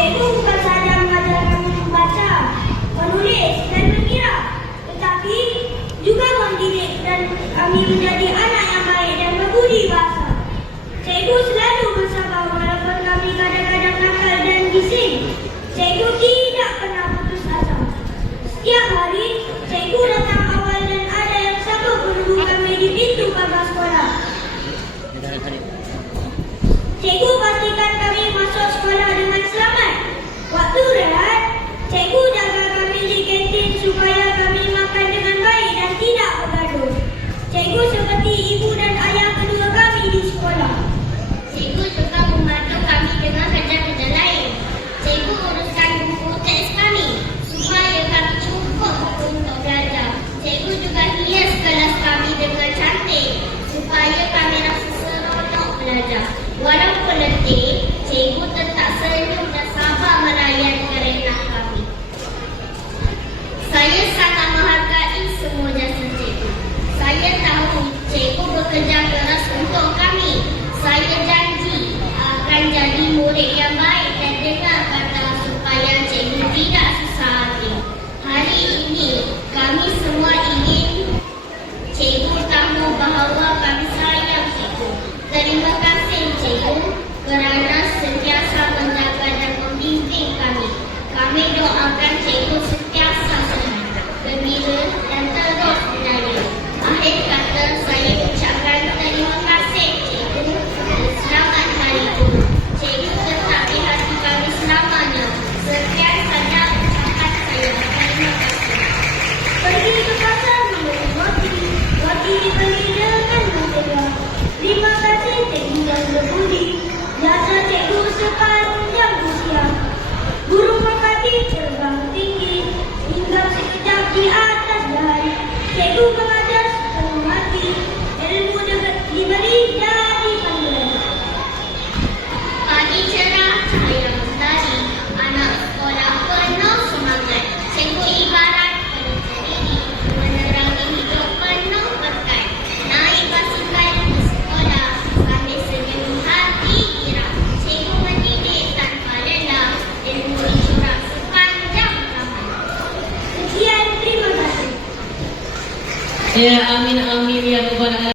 Cikgu bukan sahaja mengajar kami membaca, menulis dan berkira Tetapi juga mendidik dan kami menjadi anak yang baik dan berbudi bahasa. Cikgu selalu bersabar walaupun kami kadang-kadang nakal dan bising. Cikgu tidak pernah putus asa. Setiap hari, cikgu datang awal dan ada yang sama menunggu kami di pintu pagar sekolah. Cikgu seperti ibu dan ayah kedua kami di sekolah. Cikgu suka membantu kami dengan kerja-kerja lain. Cikgu uruskan buku teks kami supaya kami cukup untuk belajar. Cikgu juga hias kelas kami dengan cantik supaya kami rasa seronok belajar. Walaupun letih, cikgu tetap senyum. kerja keras untuk kami. Saya janji ah, akan jadi murid yang baik dan dengar kata supaya cikgu tidak susah hati. Hari ini kami semua ingin cikgu tahu bahawa kami sayang cikgu. Terima kasih cikgu kerana เลี้ยงลูกก็ Kaya amin amin. Niya po